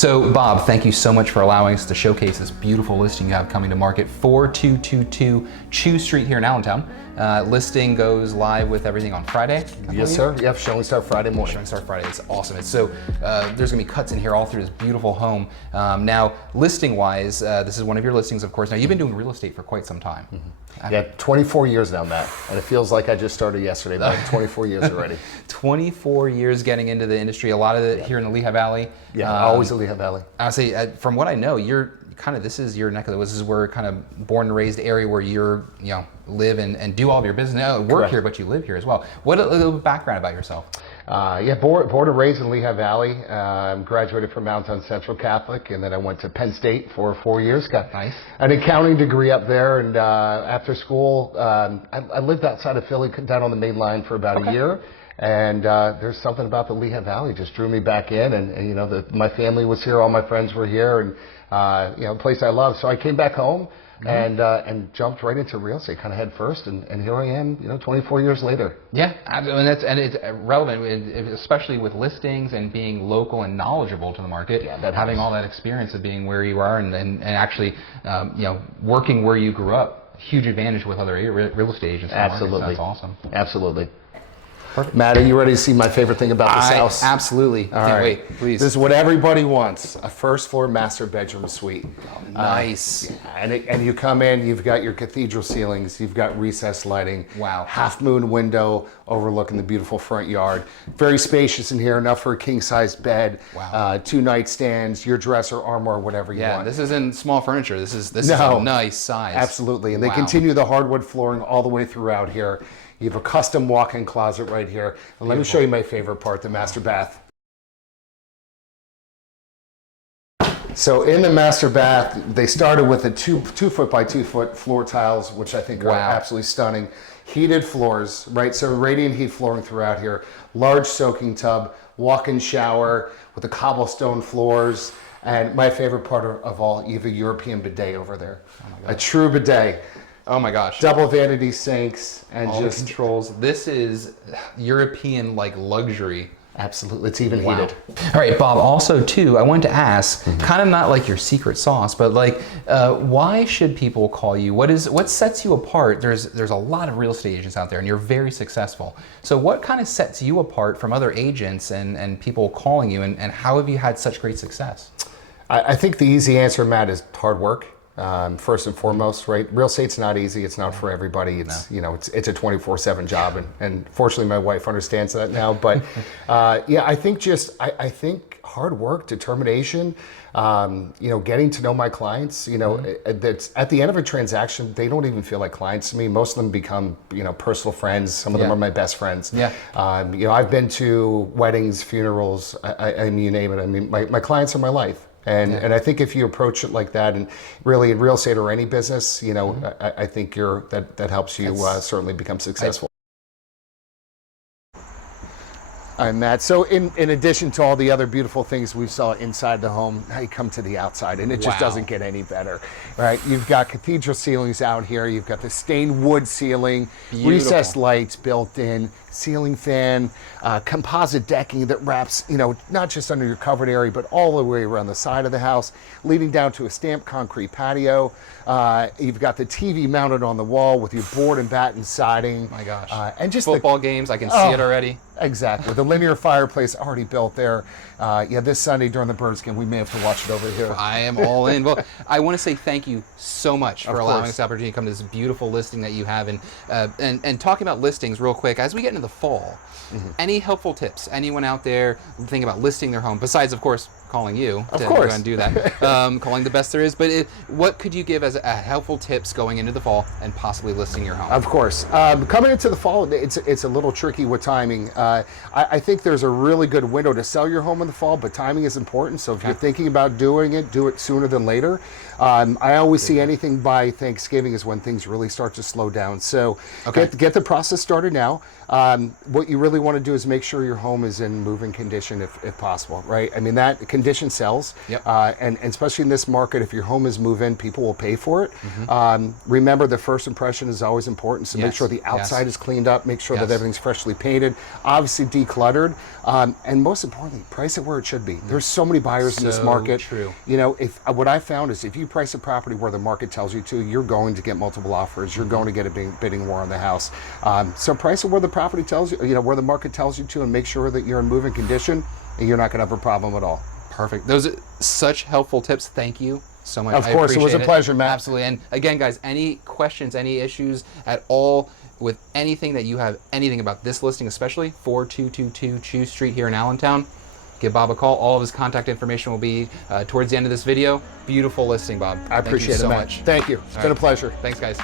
So Bob, thank you so much for allowing us to showcase this beautiful listing you have coming to market, 4222 Chew Street here in Allentown. Listing goes live with everything on Friday. Yes, sir. Yep, showing start Friday morning. Showing start Friday. It's awesome. There's gonna be cuts in here all through this beautiful home. Now, listing-wise, this is one of your listings, of course. Now, you've been doing real estate for quite some time. Yeah, 24 years now, Matt. And it feels like I just started yesterday, but 24 years already. 24 years getting into the industry, a lot of it here in the Lehigh Valley. Yeah, always in Lehigh Valley. I say, from what I know, this is your neck of the woods. This is where kind of born and raised area where live and do all of your business. Work Correct. here, but you live here as well. What a little background about yourself? Born and raised in Lehigh Valley. Graduated from Mountain Central Catholic, and then I went to Penn State for 4 years. Got nice. An accounting degree up there, and after school, I lived outside of Philly, down on the main line for about a year. And there's something about the Lehigh Valley just drew me back in, and my family was here, all my friends were here, and a place I love. So I came back home. And jumped right into real estate, kind of head first, and here I am, 24 years later. Yeah, and it's relevant, especially with listings and being local and knowledgeable to the market. Yeah, having all that experience of being where you are and actually, working where you grew up, huge advantage with other real estate agents. Absolutely, that's awesome. Absolutely. Perfect. Matt, are you ready to see my favorite thing about this house? Absolutely. Can't wait, please. This is what everybody wants, a first floor master bedroom suite. Nice. And you come in, you've got your cathedral ceilings, you've got recessed lighting. Wow. Half moon window overlooking the beautiful front yard. Very spacious in here, enough for a king sized bed. Wow. 2 nightstands, your dresser, armoire, whatever you want. Yeah, this isn't small furniture. This is a nice size. Absolutely. And they continue the hardwood flooring all the way throughout here. You have a custom walk-in closet right here. And let me show you my favorite part, the master bath. So in the master bath, they started with a 2 foot by 2 foot floor tiles, which I think are absolutely stunning. Heated floors, right? So radiant heat flooring throughout here. Large soaking tub, walk-in shower with the cobblestone floors. And my favorite part of all, you have a European bidet over there. A true bidet. Oh my gosh. Double vanity sinks and all just the controls. This is European luxury. Absolutely, it's even heated. All right, Bob, also too, I wanted to ask, kind of not like your secret sauce, but why should people call you? What sets you apart? There's a lot of real estate agents out there and you're very successful. So what kind of sets you apart from other agents and people calling you, and how have you had such great success? I think the easy answer, Matt, is hard work. First and foremost, right? Real estate's not easy. It's not for everybody. It's it's a 24/7 job, and fortunately, my wife understands that now. But I think I think hard work, determination. Getting to know my clients. That's at the end of a transaction, they don't even feel like clients to me. Most of them become personal friends. Some of them are my best friends. Yeah. I've been to weddings, funerals. I mean, you name it. I mean, my clients are my life. And I think if you approach it like that, and really in real estate or any business, I think that helps you certainly become successful. All right, Matt. So in addition to all the other beautiful things we saw inside the home, now you come to the outside, and it just doesn't get any better, right? You've got cathedral ceilings out here. You've got the stained wood ceiling, recessed lights built in, ceiling fan, composite decking that wraps, not just under your covered area, but all the way around the side of the house, leading down to a stamped concrete patio. You've got the TV mounted on the wall with your board and batten siding. My gosh. And just football games, I can see it already. Exactly. The linear fireplace already built there. This Sunday during the Birds game, we may have to watch it over here. I am all in. Well, I want to say thank you so much for allowing us the opportunity to come to this beautiful listing that you have. And talking about listings real quick, as we get into the fall, any helpful tips? Anyone out there thinking about listing their home, besides, of course, calling you to go and do that, calling the best there is, but what could you give as helpful tips going into the fall and possibly listing your home? Of course. Coming into the fall, it's a little tricky with timing. I think there's a really good window to sell your home in the fall, but timing is important. So if you're thinking about doing it, do it sooner than later. I always see anything by Thanksgiving is when things really start to slow down. So get the process started now. What you really want to do is make sure your home is in moving condition if possible, right? I mean, that condition sells. Yep. And especially in this market, if your home is move-in, people will pay for it. Remember, the first impression is always important, so make sure the outside is cleaned up, make sure that everything's freshly painted, obviously decluttered, and most importantly, price it where it should be. There's so many buyers in this market. True. You know, what I found is if you price a property where the market tells you to, you're going to get multiple offers. You're going to get a bidding war on the house. So price it where the property tells you, where the market tells you to, and make sure that you're in moving condition, and you're not going to have a problem at all. Perfect. Those are such helpful tips. Thank you so much. Of course, it was a pleasure, Matt. Absolutely. And again, guys, any questions, any issues at all with anything that you have, anything about this listing, especially 4222 Chew Street here in Allentown, give Bob a call. All of his contact information will be towards the end of this video. Beautiful listing, Bob. I appreciate it, so Matt. much. Thank you. It's been a pleasure. Thanks, guys.